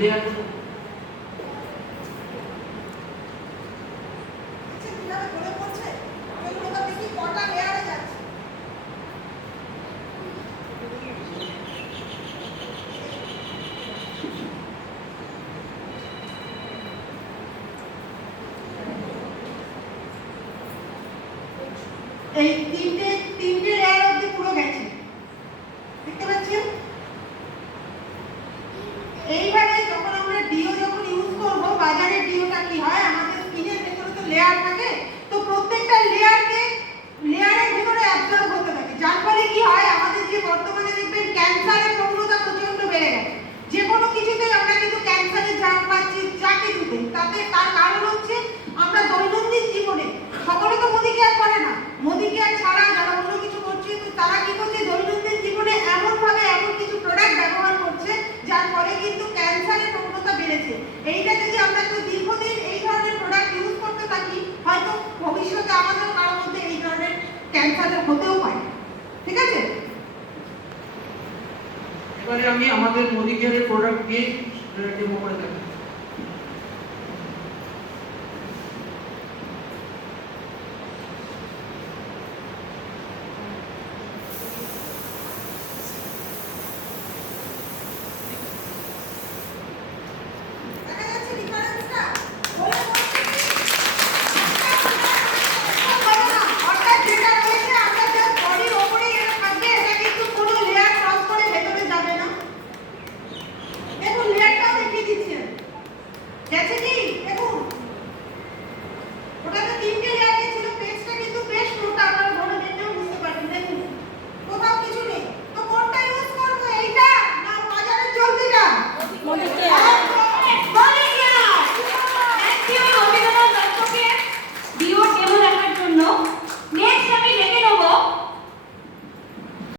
Layer এই তিনটে layer অবধি পুরো গেছে, দেখতে পাচ্ছেন? এইবারে যখন আমরা ডিও যখন ইউজ করব, বাজারে ডিওটা কি হয়, আমাদের স্কিনের ভেতরে তো লেয়ার থাকে, তো প্রত্যেকটা লেয়ারের ভিতরে অ্যাবজর্ব হতে থাকে, যার ফলে কি হয়, আমাদের যে বর্তমানে দেখবেন ক্যান্সারের প্রবণতা প্রচন্ড বেড়ে গেছে। যে কোনো কিছুতেই আমরা কিন্তু ক্যান্সারের জাম পাচ্ছি, যা কিছুতে, তার কারণ হচ্ছে আমরা দৈনন্দিন জীবনে সকলে তো মোদি কেয়ার করে না, মোদি কেয়ার ছাড়া যারা অন্য কিছু করছে, তো তারা কি করছে, দৈনন্দিন জীবনে এমন কিছু প্রোডাক্ট ব্যবহার করছে যার ফলে কিন্তু ক্যান্সারের প্রবণতা বেড়েছে। এইটা যদি আমরা তো দীর্ঘদিন এই ধরনের প্রোডাক্ট ইউজ করতে থাকি, হয়তো ভবিষ্যতে আমাদের কারোর মধ্যে এই ধরনের ক্যান্সার হতেও পারে। ঠিক আছে? এবারে আমি আমাদের মোদি কেয়ারের প্রোডাক্ট দিয়ে ডেমো করে দেখাবো। গেছে কি?